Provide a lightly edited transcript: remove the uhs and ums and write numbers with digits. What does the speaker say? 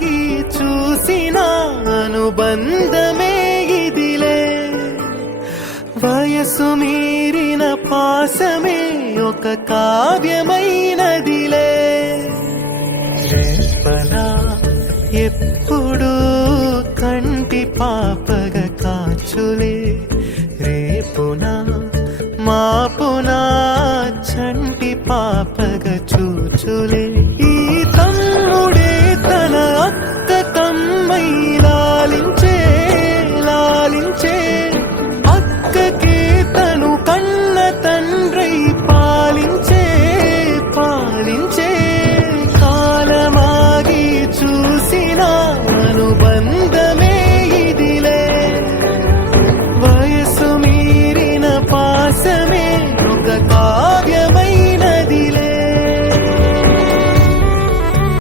ఆగి చూసిన అనుబంధమే ఇదిలే వయసు మీరిన పాసమే ఒక కావ్యమైనదిలే రేపనా ఎప్పుడు కంటి పాపగ కాచులే రేపునా మాపునా చంటి పాపగ చూచులే